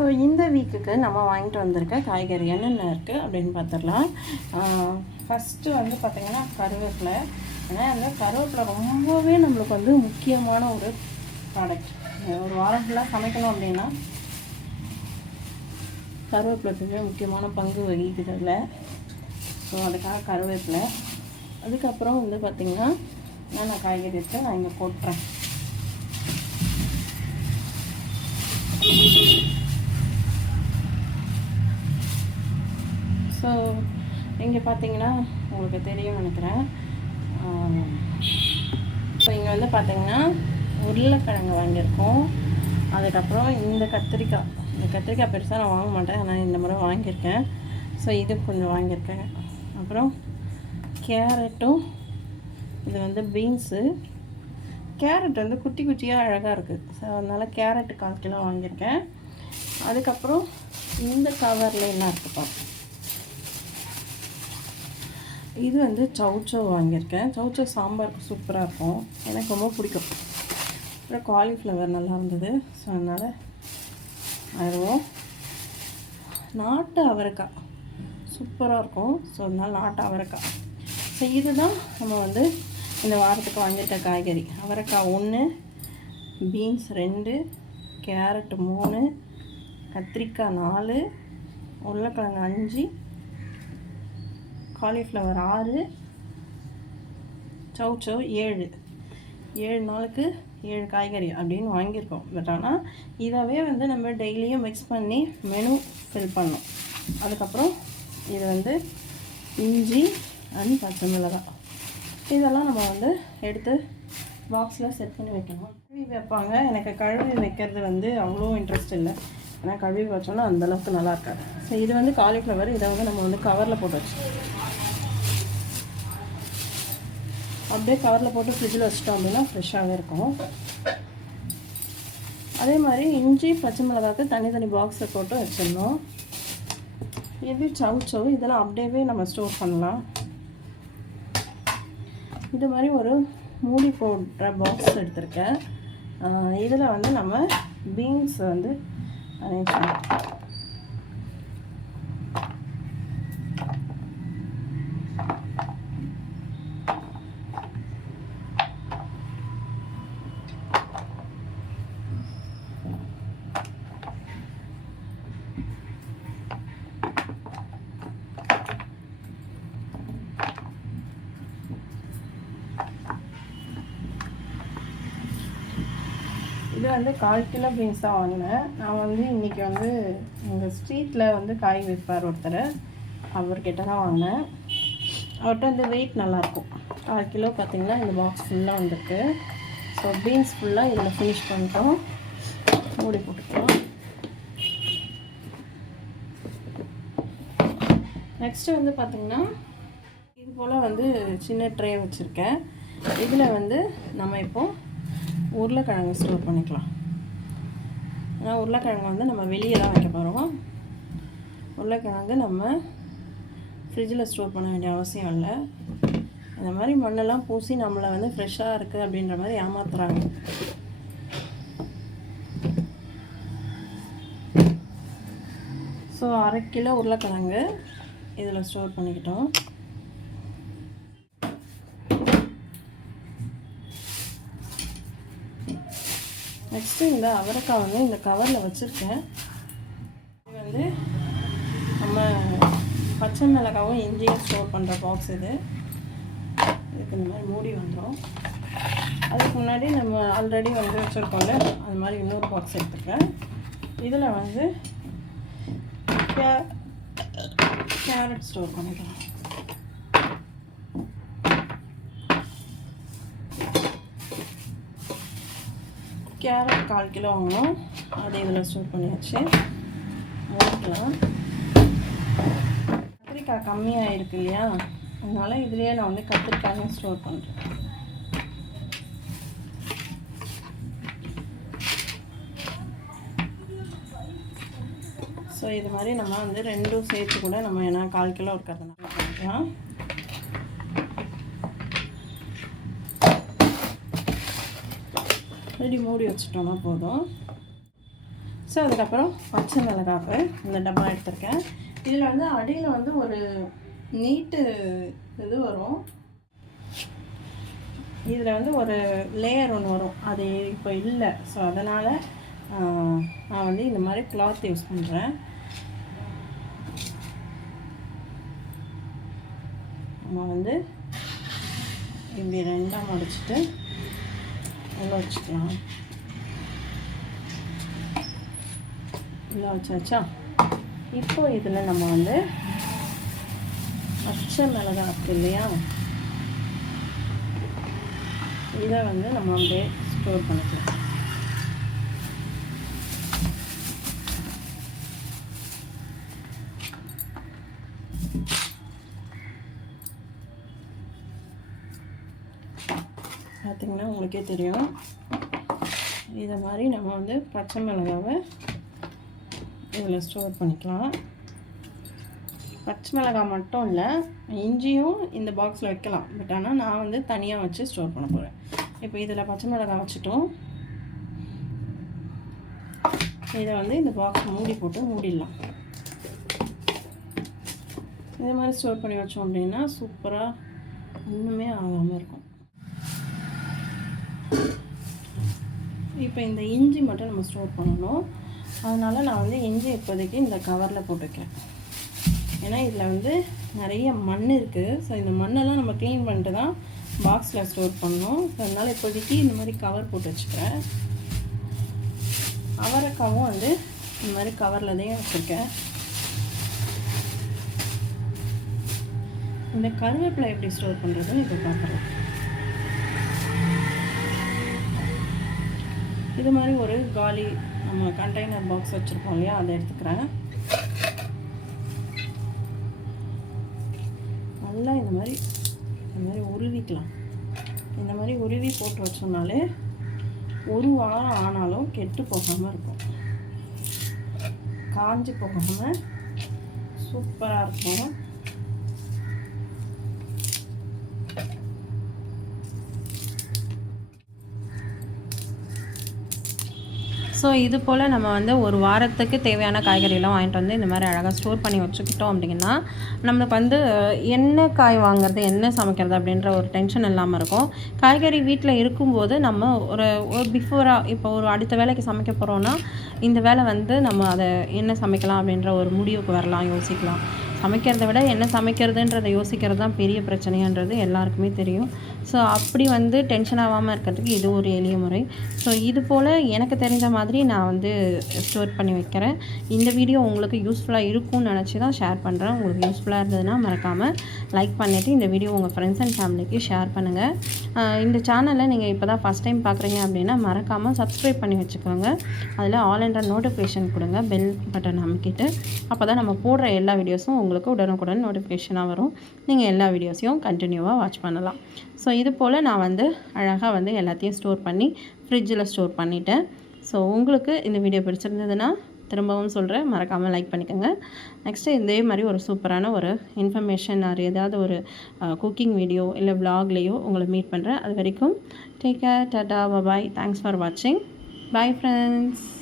So இந்த வீக்குக்கு நம்ம வாங்கிட்டு வந்திருக்க காய்கறி என்னென்ன இருக்குது அப்படின்னு பார்த்துடலாம் ஃபஸ்ட்டு வந்து பார்த்திங்கன்னா கருவேப்பிலை. ஏன்னா அந்த கருவேப்பிலை ரொம்பவே நம்மளுக்கு வந்து முக்கியமான ஒரு ப்ராடக்ட் ஒரு வாரம் ஃபுல்லாக சமைக்கணும் அப்படின்னா கருவேப்பிலை எப்பவுமே முக்கியமான பங்கு வகிக்கிறதுல ஸோ அதுக்காக கருவேப்பிலை. அதுக்கப்புறம் வந்து பார்த்திங்கன்னா என்னென்ன காய்கறி இருக்குது நான் இங்கே போட்டுறேன். ஸோ இங்கே பார்த்தீங்கன்னா உங்களுக்கு தெரியும் நினைக்கிறேன். ஸோ இங்கே வந்து பார்த்தீங்கன்னா உருளைக்கிழங்கு வாங்கியிருக்கோம். அதுக்கப்புறம் இந்த கத்திரிக்காய். இந்த கத்திரிக்காய் பெருசாக நான் வாங்க மாட்டேன். ஆனால் இந்த முறை வாங்கியிருக்கேன். ஸோ இது கொஞ்சம் வாங்கியிருக்கேன். அப்புறம் கேரட்டும் இது வந்து பீன்ஸு. கேரட் வந்து குட்டி குட்டியாக அழகாக இருக்குது ஸோ அதனால் கேரட்டு கால் கிலோ வாங்கியிருக்கேன். அதுக்கப்புறம் இந்த கவரில் என்ன இருக்குது பார்ப்போம் இது வந்து சவுச்சவ் வாங்கியிருக்கேன். சவுச்சோ சாம்பாருக்கு சூப்பராக இருக்கும். எனக்கு ரொம்ப பிடிக்கும். அப்புறம் காலிஃப்ளவர் நல்லா இருந்தது. ஸோ அதனால் ஆயிடுவோம். நாட்டு அவரைக்காய் சூப்பராக இருக்கும். ஸோ அதனால் நாட்டு அவரைக்காய். ஸோ இதுதான் நம்ம வந்து இந்த வாரத்துக்கு வாங்கியிருக்க காய்கறி. அவரைக்காய் ஒன்று பீன்ஸ் ரெண்டு கேரட் மூணு கத்திரிக்காய் நாலு உருளைக்கிழங்கு அஞ்சு காலிஃப்ளவர் ஆறு சௌச்சோ ஏழு. ஏழு நாளுக்கு ஏழு காய்கறி அப்படின்னு வாங்கியிருக்கோம். பட் ஆனால் இதாகவே வந்து நம்ம டெய்லியும் மிக்ஸ் பண்ணி மெனு ஃபில் பண்ணோம். அதுக்கப்புறம் இது வந்து இஞ்சி அண்ட் பச்சை மிளகாய். இதெல்லாம் நம்ம வந்து எடுத்து பாக்ஸில் செட் பண்ணி வைக்கணும். கழுவி வைப்பாங்க. எனக்கு கழுவி வைக்கிறது வந்து அவ்வளோ இன்ட்ரெஸ்ட் இல்லை. ஏன்னா கழுவி வச்சோன்னா அந்தளவுக்கு நல்லா இருக்காது. ஸோ இது வந்து காலிஃப்ளவர் இதை வந்து நம்ம வந்து கவரில் போட்டு வச்சோம் அப்படியே கவரில் போட்டு ஃப்ரிட்ஜில் வச்சிட்டோம் அப்படின்னா ஃப்ரெஷ்ஷாகவே இருக்கும். அதே மாதிரி இஞ்சி பச்சை மிளகாக்கு தனித்தனி பாக்ஸில் போட்டு வச்சிடணும். இது சவுச்சோ இதெல்லாம் அப்படியே நம்ம ஸ்டோர் பண்ணலாம். இது மாதிரி ஒரு மூடி போடுற பாக்ஸ் எடுத்திருக்கேன். இதில் வந்து நம்ம பீன்ஸ் வந்து வந்து கால் கிலோ பீன்ஸ் தான் வாங்கினேன். நான் வந்து இன்றைக்கி வந்து எங்கள் ஸ்ட்ரீட்டில் வந்து காய் விற்பார் ஒருத்தர். அவர்கிட்ட தான் வாங்கினேன். அவர்கிட்ட வந்து வெயிட் நல்லாயிருக்கும் கால் கிலோ பார்த்திங்கன்னா இந்த பாக்ஸ் ஃபுல்லாக வந்திருக்கு. ஸோ பீன்ஸ் ஃபுல்லாக இதில் ஃபினிஷ் பண்ணிட்டோம். மூடி போட்டுக்கலாம். நெக்ஸ்ட்டு வந்து பார்த்திங்கன்னா இது போல் வந்து சின்ன ட்ரே வச்சுருக்கேன். இதில் வந்து நம்ம இப்போது உருளைக்கிழங்கு ஸ்டோர் பண்ணிக்கலாம். ஏன்னா உருளைக்கிழங்கு வந்து நம்ம வெளியே தான் வைக்க போகிறோம் உருளைக்கிழங்கு நம்ம ஃப்ரிட்ஜில் ஸ்டோர் பண்ண வேண்டிய அவசியம் இல்லை. இந்த மாதிரி மண்ணெல்லாம் பூசி நம்மளை வந்து ஃப்ரெஷ்ஷாக இருக்குது அப்படின்ற மாதிரி ஏமாத்துறாங்க. ஸோ அரை கிலோ உருளைக்கிழங்கு இதில் ஸ்டோர் பண்ணிக்கிட்டோம். நெக்ஸ்ட்டு இந்த அவரைக்காய் வந்து இந்த கவரில் வச்சுருக்கேன். இது வந்து நம்ம பச்சை மிளகாவும் இஞ்சியும் ஸ்டோர் பண்ணுற பாக்ஸ் இது. இதுக்கு இந்த மாதிரி மூடி வந்துடும் அதுக்கு முன்னாடி நம்ம ஆல்ரெடி வந்து வச்சுருக்கோம்ல அது மாதிரி இன்னொரு பாக்ஸ் எடுத்துக்கிறேன். இதில் வந்து கே கேரட் ஸ்டோர் பண்ணிக்கலாம். கேரட் கால் கிலோ வாங்கணும் அதை இதில் ஸ்டோர் பண்ணியாச்சு. மூடிக்கலாம் கத்திரிக்காய் கம்மியாக இருக்கு இல்லையா? அதனால் இதுலேயே நான் வந்து கத்திரிக்காயும் ஸ்டோர் பண்ணுறேன் ஸோ இது மாதிரி நம்ம வந்து ரெண்டும் சேர்த்து கூட நம்ம ஏன்னா கால் கிலோ இருக்கிறதுனால பண்ணிக்கலாம் ரெடி மூடி வச்சுட்டோம்னா போதும். ஸோ அதுக்கப்புறம் பச்சை மிளகாப்பு இந்த டப்பா எடுத்திருக்கேன். இதில் வந்து அடியில் வந்து ஒரு நீட்டு இது வரும். இதில் வந்து ஒரு லேயர் ஒன்று வரும். அது இப்போ இல்லை. ஸோ அதனால் நான் வந்து இந்த மாதிரி கிளாத் யூஸ் பண்ணுறேன் நம்ம வந்து இப்படி ரெண்டாக முடிச்சுட்டு உள்ள வச்சுக்கலாம் உள்ள வச்சாச்சா இப்போ இதில் நம்ம வந்து பச்சை மிளகா இருக்கு இல்லையா இதை வந்து நம்ம அப்படியே ஸ்டோர் பண்ணிக்கலாம் பார்த்திங்கன்னா உங்களுக்கே தெரியும். இதை மாதிரி நம்ம வந்து பச்சை மிளகாவை இதில் ஸ்டோர் பண்ணிக்கலாம். பச்சை மிளகாய் மட்டும் இல்லை இஞ்சியும் இந்த பாக்ஸில் வைக்கலாம். பட் ஆனால் நான் வந்து தனியாக வச்சு ஸ்டோர் பண்ண போகிறேன் இப்போ இதில் பச்சை மிளகாய் வச்சுட்டோம். இதை வந்து இந்த பாக்ஸ் மூடி போட்டு மூடிடலாம். இதே மாதிரி ஸ்டோர் பண்ணி வச்சோம் அப்படின்னா சூப்பராக ஒன்றுமே ஆகாமல் இருக்கும். இப்போ இந்த இஞ்சி மட்டும் நம்ம ஸ்டோர் பண்ணணும். அதனால் நான் வந்து இஞ்சி இப்போதைக்கு இந்த கவரில் போட்டுக்கிறேன் ஏன்னா இதில் வந்து நிறைய மண் இருக்குது ஸோ இந்த மண்ணெல்லாம் நம்ம க்ளீன் பண்ணிட்டு தான் பாக்ஸில் ஸ்டோர் பண்ணணும். ஸோ அதனால் இப்போதைக்கு இந்த மாதிரி கவர் போட்டு வச்சுக்கிறேன். அவரைக்காவும் வந்து இந்த மாதிரி கவரில் தான் வச்சுருக்கேன். இந்த கருவேப்பிலை எப்படி ஸ்டோர் பண்ணுறதுன்னு இப்போ பார்க்குறேன் இது மாதிரி ஒரு காலி நம்ம கண்டெய்னர் பாக்ஸ் வச்சுருப்போம் இல்லையா? அதை எடுத்துக்கிறேன். நல்லா இந்த மாதிரி இந்த மாதிரி உருவிக்கலாம். இந்த மாதிரி உருவி போட்டு வச்சோம்னாலே ஒரு வாரம் ஆனாலும் கெட்டு போகாமல் இருக்கும். காஞ்சி போகாமல் சூப்பராக இருக்கும். ஸோ இது போல் நம்ம வந்து ஒரு வாரத்துக்கு தேவையான காய்கறியெல்லாம் வாங்கிட்டு வந்து இந்த மாதிரி அழகாக ஸ்டோர் பண்ணி வச்சுக்கிட்டோம் அப்படின்னா நம்மளுக்கு வந்து என்ன காய் வாங்குறது என்ன சமைக்கிறது அப்படின்ற ஒரு டென்ஷன் இல்லாமல் இருக்கும். காய்கறி வீட்டில் இருக்கும்போது நம்ம ஒரு ஒரு பிஃபோராக இப்போ ஒரு அடுத்த வேலைக்கு சமைக்க போகிறோன்னா இந்த வேலை வந்து நம்ம அதை என்ன சமைக்கலாம் அப்படின்ற ஒரு முடிவுக்கு வரலாம் யோசிக்கலாம். சமைக்கிறத விட என்ன சமைக்கிறதுன்றதை யோசிக்கிறது தான் பெரிய பிரச்சனைன்றது எல்லாருக்குமே தெரியும். ஸோ அப்படி வந்து டென்ஷன் ஆகாமல் இருக்கிறதுக்கு இது ஒரு எளிய முறை. ஸோ இது போல் எனக்கு தெரிஞ்ச மாதிரி நான் வந்து ஸ்டோர் பண்ணி வைக்கிறேன். இந்த வீடியோ உங்களுக்கு யூஸ்ஃபுல்லாக இருக்கும்னு நினச்சி தான் ஷேர் பண்ணுறேன் உங்களுக்கு யூஸ்ஃபுல்லாக இருந்ததுன்னா மறக்காமல் லைக் பண்ணிவிட்டு இந்த வீடியோ உங்கள் ஃப்ரெண்ட்ஸ் அண்ட் ஃபேமிலிக்கு ஷேர் பண்ணுங்கள் இந்த சேனலில் நீங்கள் இப்போ தான் ஃபஸ்ட் டைம் பார்க்குறீங்க அப்படின்னா மறக்காமல் சப்ஸ்கிரைப் பண்ணி வச்சுக்கோங்க. அதில் ஆல் என்ற நோட்டிஃபிகேஷன் கொடுங்க பெல் பட்டன் அமைக்கிட்டு. அப்போ தான் நம்ம போடுற எல்லா வீடியோஸும் உங்களுக்கு உடனுக்குடன் நோட்டிஃபிகேஷனாக வரும். நீங்கள் எல்லா வீடியோஸையும் கண்டினியூவாக வாட்ச் பண்ணலாம். ஸோ இது போல் நான் வந்து அழகாக வந்து எல்லாத்தையும் ஸ்டோர் பண்ணி ஃப்ரிட்ஜில் ஸ்டோர் பண்ணிட்டேன். ஸோ உங்களுக்கு இந்த வீடியோ பிடிச்சிருந்ததுன்னா திரும்பவும் சொல்கிறேன் மறக்காமல் லைக் பண்ணிக்கோங்க. நெக்ஸ்ட்டு இதே மாதிரி ஒரு சூப்பரான ஒரு இன்ஃபர்மேஷன் ஆர் ஏதாவது ஒரு குக்கிங் வீடியோ இல்லை விலாக்லேயோ உங்களை மீட் பண்ணுறேன் அது வரைக்கும் take care tata bye bye thanks for வாட்சிங் பாய் ஃப்ரெண்ட்ஸ்